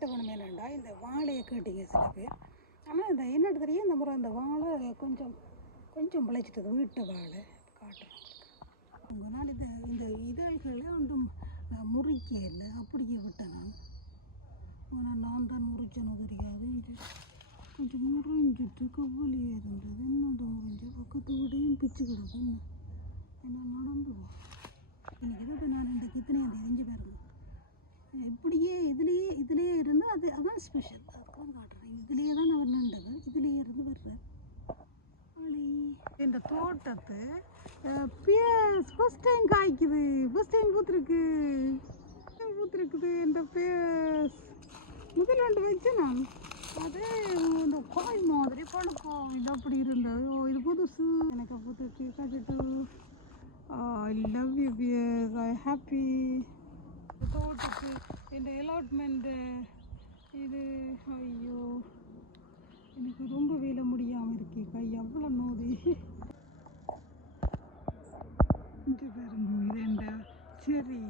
வெட்ட வேணுமே வேண்டா இந்த வாழையை கேட்டீங்க சில பேர். ஆனால் இந்த என்னட்டு தெரியும் இந்த முறை இந்த வாழை கொஞ்சம் கொஞ்சம் பிழைச்சிட்டது வீட்டு வாழை காட்டுறேன் உங்களுக்கு. உங்களால் இந்த இந்த இதழ்களை ஒன்றும் முறிக்க இல்லை அப்படியே விட்டேன் நான். ஆனால் நான் தான் முறிச்சனும் தெரியாது. இது கொஞ்சம் முறிஞ்சிட்டு கவலையாக இருந்தது. இன்னொன்று முறிஞ்சு பக்கத்து வீடையும் பிச்சு கிடக்கு. என்ன நடந்துடும் எனக்கு இதை நான் இந்த கித்தனையும் தெரிஞ்சு பாருங்க. இப்படியே இதுலேயே இருந்து அதான் ஸ்பெஷல். அதுதான் காட்டுறேன். இதுலேயே தான் அவர் நின்றது. இதுலேயே இருந்து வர்றார். இந்த தோட்டத்தை பேஸ் ஃபஸ்ட் டைம் காய்க்குது. ஃபஸ்ட் டைம் பூத்துருக்குது இந்த பேஸ். முதல் ரெண்டு வச்சு நான் அது இந்த காய் மாதிரி பழுக்கும். இது அப்படி இருந்தது. ஓ இது புதுசு எனக்கு பூத்துருக்கு. காட்டுட்டு I love you pears. I happy. தோட்டத்து இந்த அலாட்மெண்ட்டு இது ஐயோ எனக்கு ரொம்ப வேலை முடியாமல் இருக்கு. கை அவ்வளோ நோதி. இங்கே பாருங்க இது இந்த செரி.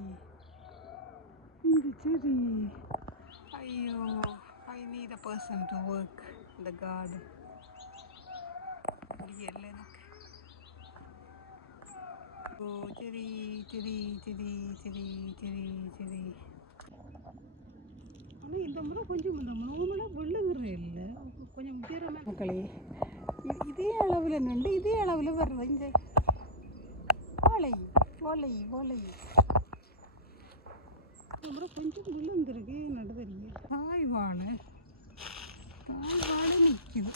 இந்த செரி ஐயோ I need a person to work இந்த கார்டன். முடியல எனக்கு. ஓ செரி செரி செரி செரி செரி செரி. ஆனால் இந்த முறை கொஞ்சம் இந்த நார்மலாக வெள்ளுகிற இல்லை கொஞ்சம் உயரமாக மக்களே. இதே அளவில் நின்று இதே அளவில் வர்றது இந்த வாழை வாழை வாழை இந்த முறை கொஞ்சம் விழுந்துருக்கு. நடுதறிய தாய் வாழை நிற்கிது.